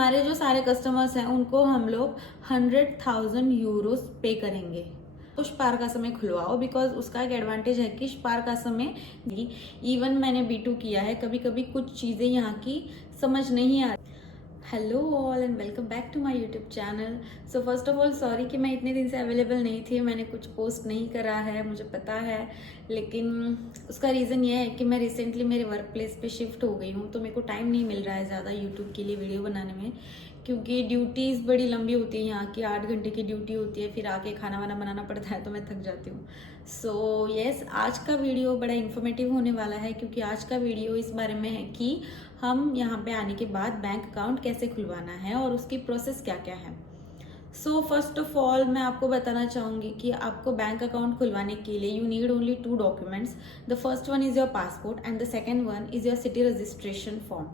हमारे जो सारे कस्टमर्स हैं उनको हम लोग 100,000 यूरोस पे करेंगे। तो स्पारकासा में खुलवाओ, बिकॉज उसका एक एडवांटेज है कि स्पारकासा में इवन मैंने B2 किया है, कभी कभी कुछ चीज़ें यहाँ की समझ नहीं आती। Hello all and welcome back to my YouTube channel. So first of all sorry कि मैं इतने दिन से अवेलेबल नहीं थी, मैंने कुछ पोस्ट नहीं करा है, मुझे पता है, लेकिन उसका रीज़न ये है कि मैं रिसेंटली मेरे वर्क प्लेस पे शिफ्ट हो गई हूँ, तो मेरे को टाइम नहीं मिल रहा है ज़्यादा यूट्यूब के लिए वीडियो बनाने में, क्योंकि ड्यूटीज़ बड़ी लंबी होती है, यहाँ की 8 घंटे की ड्यूटी होती है, फिर आके खाना वाना बनाना पड़ता है, तो मैं थक जाती हूँ। सो यस, आज का वीडियो बड़ा इन्फॉर्मेटिव होने वाला है, क्योंकि आज का वीडियो इस बारे में है कि हम यहाँ पे आने के बाद बैंक अकाउंट कैसे खुलवाना है और उसकी प्रोसेस क्या क्या है। सो फर्स्ट ऑफ ऑल मैं आपको बताना चाहूँगी कि आपको बैंक अकाउंट खुलवाने के लिए you need only 2 documents. The first one is your passport and the second one is your city registration form.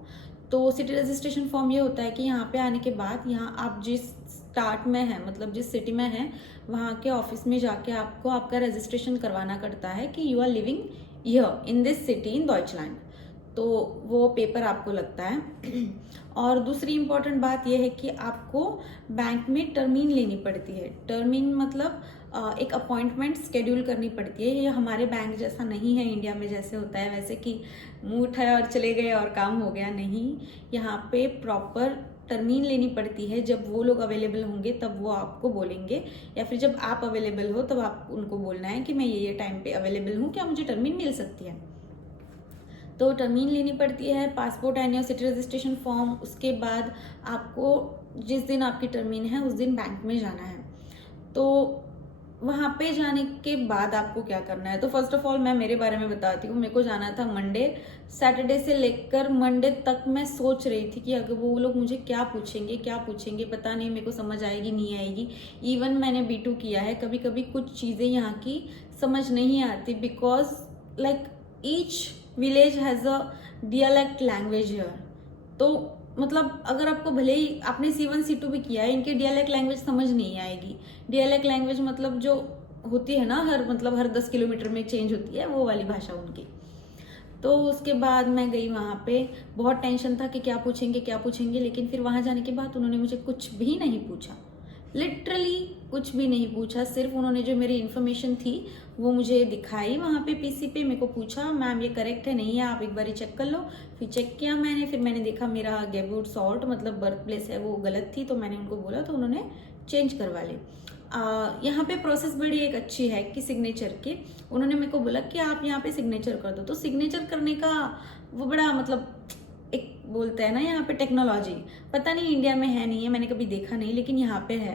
तो सिटी रजिस्ट्रेशन फॉर्म ये होता है कि यहाँ पे आने के बाद यहाँ आप जिस स्टार्ट में है, मतलब जिस सिटी में है, वहाँ के ऑफिस में जाके आपको आपका रजिस्ट्रेशन करवाना पड़ता है कि you are living here in this city in Deutschland. तो वो पेपर आपको लगता है। और दूसरी इम्पॉर्टेंट बात यह है कि आपको बैंक में टर्मीन लेनी पड़ती है। टर्मीन मतलब एक अपॉइंटमेंट स्केड्यूल करनी पड़ती है। ये हमारे बैंक जैसा नहीं है, इंडिया में जैसे होता है वैसे कि मुंह उठाया और चले गए और काम हो गया, नहीं। यहाँ पे प्रॉपर टर्मीन लेनी पड़ती है। जब वो लोग अवेलेबल होंगे तब वो आपको बोलेंगे, या फिर जब आप अवेलेबल हो तब आप उनको बोलना है कि मैं ये टाइम पे अवेलेबल हूँ, क्या मुझे टर्मीन मिल सकती है। तो टर्मीन लेनी पड़ती है, passport and your city registration form. उसके बाद आपको जिस दिन आपकी टर्मीन है उस दिन बैंक में जाना है। तो वहाँ पे जाने के बाद आपको क्या करना है, तो फर्स्ट ऑफ ऑल मैं मेरे बारे में बताती हूँ। मेरे को जाना था मंडे। सैटरडे से लेकर मंडे तक मैं सोच रही थी कि अगर वो लोग मुझे क्या पूछेंगे पता नहीं, मेरे को समझ आएगी नहीं आएगी। इवन मैंने B2 किया है, कभी कभी कुछ चीज़ें यहाँ की समझ नहीं आती, because like each village has a dialect language here. तो मतलब अगर आपको भले ही आपने C1 C2 भी किया है, इनकी डियालेक्ट लैंग्वेज समझ नहीं आएगी। डियालेक्ट लैंग्वेज मतलब जो होती है ना, हर 10 किलोमीटर में चेंज होती है, वो वाली भाषा उनकी। तो उसके बाद मैं गई वहाँ पे, बहुत टेंशन था कि क्या पूछेंगे, लेकिन फिर वहाँ जाने के बाद उन्होंने मुझे कुछ भी नहीं पूछा, लिटरली कुछ भी नहीं पूछा। सिर्फ उन्होंने जो मेरी इन्फॉर्मेशन थी वो मुझे दिखाई वहाँ पे PC पे। मेरे को पूछा, मैम ये करेक्ट है नहीं है, आप एक बार चेक कर लो। फिर चेक किया मैंने, फिर मैंने देखा मेरा गेबूट सॉल्ट मतलब बर्थ प्लेस है वो गलत थी, तो मैंने उनको बोला, तो उन्होंने चेंज करवा ली। यहाँ पे प्रोसेस बड़ी एक अच्छी है कि सिग्नेचर की, उन्होंने मेरे को बोला कि आप यहाँ पे सिग्नेचर कर दो। तो सिग्नेचर करने का वो बड़ा मतलब एक बोलते हैं ना, यहाँ पे टेक्नोलॉजी पता नहीं इंडिया में है नहीं है, मैंने कभी देखा नहीं, लेकिन यहाँ पे है।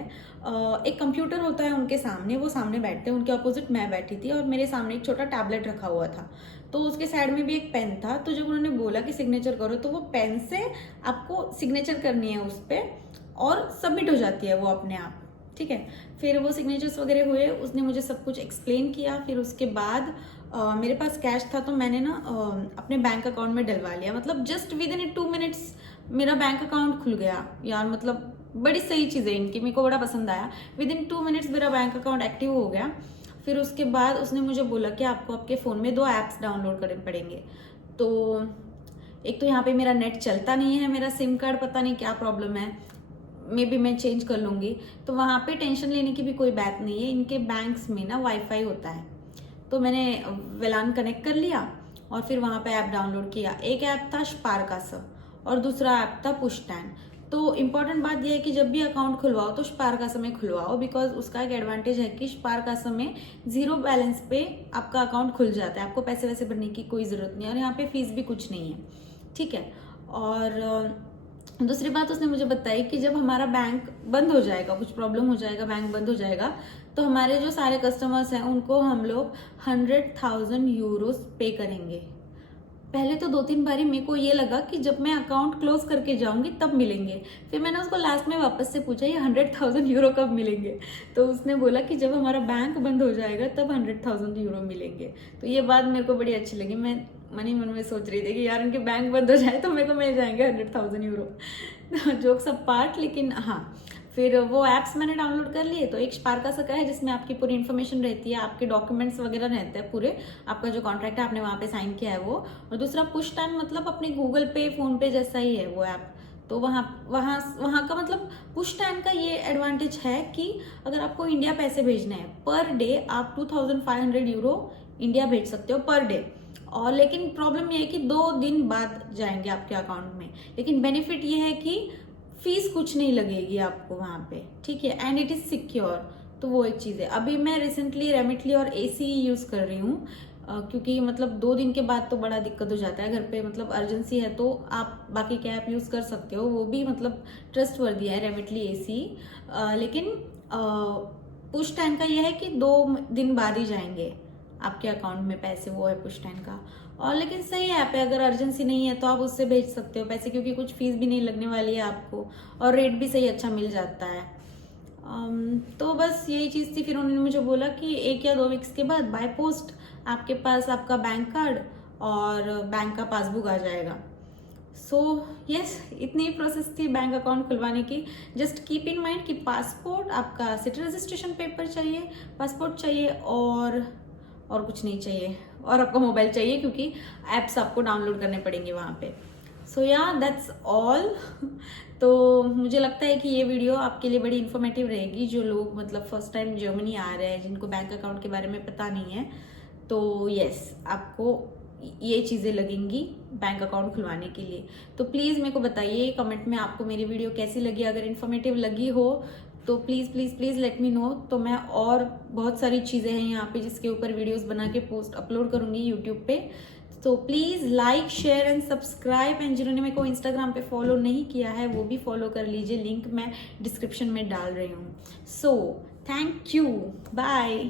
एक कंप्यूटर होता है उनके सामने, वो सामने बैठते हैं, उनके अपोजिट मैं बैठी थी और मेरे सामने एक छोटा टैबलेट रखा हुआ था, तो उसके साइड में भी एक पेन था। तो जब उन्होंने बोला कि सिग्नेचर करो, तो वो पेन से आपको सिग्नेचर करनी है उस पर, और सबमिट हो जाती है वो अपने आप, ठीक है। फिर वो सिग्नेचर्स वगैरह हुए, उसने मुझे सब कुछ एक्सप्लेन किया। फिर उसके बाद मेरे पास कैश था, तो मैंने ना अपने बैंक अकाउंट में डलवा लिया, मतलब जस्ट विद इन 2 मिनट्स मेरा बैंक अकाउंट खुल गया यार। मतलब बड़ी सही चीज़ है इनकी, मेरे को बड़ा पसंद आया। विद इन 2 मिनट्स मेरा बैंक अकाउंट एक्टिव हो गया। फिर उसके बाद उसने मुझे बोला कि आपको आपके फ़ोन में 2 ऐप्स डाउनलोड करने पड़ेंगे। तो एक तो यहाँ पे मेरा नेट चलता नहीं है, मेरा सिम कार्ड पता नहीं क्या प्रॉब्लम है, मे बी मैं चेंज कर लूँगी। तो वहाँ पे टेंशन लेने की भी कोई बात नहीं है, इनके बैंक्स में ना वाईफाई होता है। तो मैंने वेलान कनेक्ट कर लिया और फिर वहाँ पे ऐप डाउनलोड किया। एक ऐप था स्पारकासा और दूसरा ऐप था पुश्तैन। तो इम्पॉर्टेंट बात यह है कि जब भी अकाउंट खुलवाओ तो स्पारकासा में खुलवाओ, बिकॉज उसका एक एडवांटेज है कि स्पारकासा में 0 बैलेंस पे आपका अकाउंट खुल जाता है, आपको पैसे वैसे भरने की कोई ज़रूरत नहीं है, और यहाँ पे फीस भी कुछ नहीं है, ठीक है। और दूसरी बात उसने मुझे बताई कि जब हमारा बैंक बंद हो जाएगा, कुछ प्रॉब्लम हो जाएगा, बैंक बंद हो जाएगा, तो हमारे जो सारे कस्टमर्स हैं उनको हम लोग 100,000 यूरोस पे करेंगे। पहले तो 2-3 बारी मेरे को ये लगा कि जब मैं अकाउंट क्लोज करके जाऊंगी तब मिलेंगे। फिर मैंने उसको लास्ट में वापस से पूछा ये 100,000 यूरो कब मिलेंगे, तो उसने बोला कि जब हमारा बैंक बंद हो जाएगा तब 100,000 यूरो मिलेंगे। तो ये बात मेरे को बड़ी अच्छी लगी। मैं मन ही मन में सोच रही थी कि यार इनके बैंक बंद हो जाए तो मेरे को मिल जाएंगे 100,000 यूरो। जोक्स अपार्ट, लेकिन हाँ, फिर वो ऐप्स मैंने डाउनलोड कर लिए। तो एक स्पारकासा का है जिसमें आपकी पूरी इन्फॉर्मेशन रहती है, आपके डॉक्यूमेंट्स वगैरह रहते हैं पूरे, आपका जो कॉन्ट्रैक्ट है आपने वहाँ पे साइन किया है वो। और दूसरा पुश्तैन मतलब अपने गूगल पे, फोन पे जैसा ही है वो ऐप। तो वहाँ वहाँ वहाँ का मतलब पुश टाइम का ये एडवांटेज है कि अगर आपको इंडिया पैसे भेजने हैं पर डे आप 2500 यूरो इंडिया भेज सकते हो पर डे। और लेकिन प्रॉब्लम ये है कि 2 दिन बाद जाएंगे आपके अकाउंट में, लेकिन बेनिफिट ये है कि फीस कुछ नहीं लगेगी आपको वहाँ पे, ठीक है, एंड इट इज सिक्योर। तो वो एक चीज़ है। अभी मैं रिसेंटली रेमिटली और एसी यूज़ कर रही हूँ क्योंकि मतलब 2 दिन के बाद तो बड़ा दिक्कत हो जाता है घर पे, मतलब अर्जेंसी है तो आप बाकी क्या ऐप यूज़ कर सकते हो, वो भी मतलब ट्रस्ट वर्दी है रेमिटली एसी। लेकिन पुश टाइम का ये है कि 2 दिन बाद ही जाएंगे आपके अकाउंट में पैसे, वो है पुश टाइम का। और लेकिन सही ऐप है, अगर अर्जेंसी नहीं है तो आप उससे भेज सकते हो पैसे, क्योंकि कुछ फीस भी नहीं लगने वाली है आपको और रेट भी सही अच्छा मिल जाता है। तो बस यही चीज़ थी। फिर उन्होंने मुझे बोला कि 1 या 2 वीक्स के बाद बाय पोस्ट आपके पास आपका बैंक कार्ड और बैंक का पासबुक आ जाएगा। सो यस, इतनी ही प्रोसेस थी बैंक अकाउंट खुलवाने की। जस्ट कीप इन माइंड कि पासपोर्ट, आपका सिटी रजिस्ट्रेशन पेपर चाहिए, पासपोर्ट चाहिए और कुछ नहीं चाहिए, और आपका मोबाइल चाहिए क्योंकि एप्स आपको डाउनलोड करने पड़ेंगे वहाँ पे। सो या दैट्स ऑल। तो मुझे लगता है कि ये वीडियो आपके लिए बड़ी इन्फॉर्मेटिव रहेगी, जो लोग मतलब फर्स्ट टाइम जर्मनी आ रहे हैं, जिनको बैंक अकाउंट के बारे में पता नहीं है। तो यस, आपको ये चीज़ें लगेंगी बैंक अकाउंट खुलवाने के लिए। तो प्लीज़ मेरे को बताइए कमेंट में आपको मेरी वीडियो कैसी लगी। अगर इन्फॉर्मेटिव लगी हो तो please please please let me know. तो मैं और बहुत सारी चीज़ें हैं यहाँ पे जिसके ऊपर वीडियोस बना के पोस्ट अपलोड करूँगी यूट्यूब पे। तो please like, share and subscribe. And जिन्होंने मेरे को इंस्टाग्राम पे फॉलो नहीं किया है वो भी फॉलो कर लीजिए, लिंक मैं डिस्क्रिप्शन में डाल रही हूँ। So thank you, bye.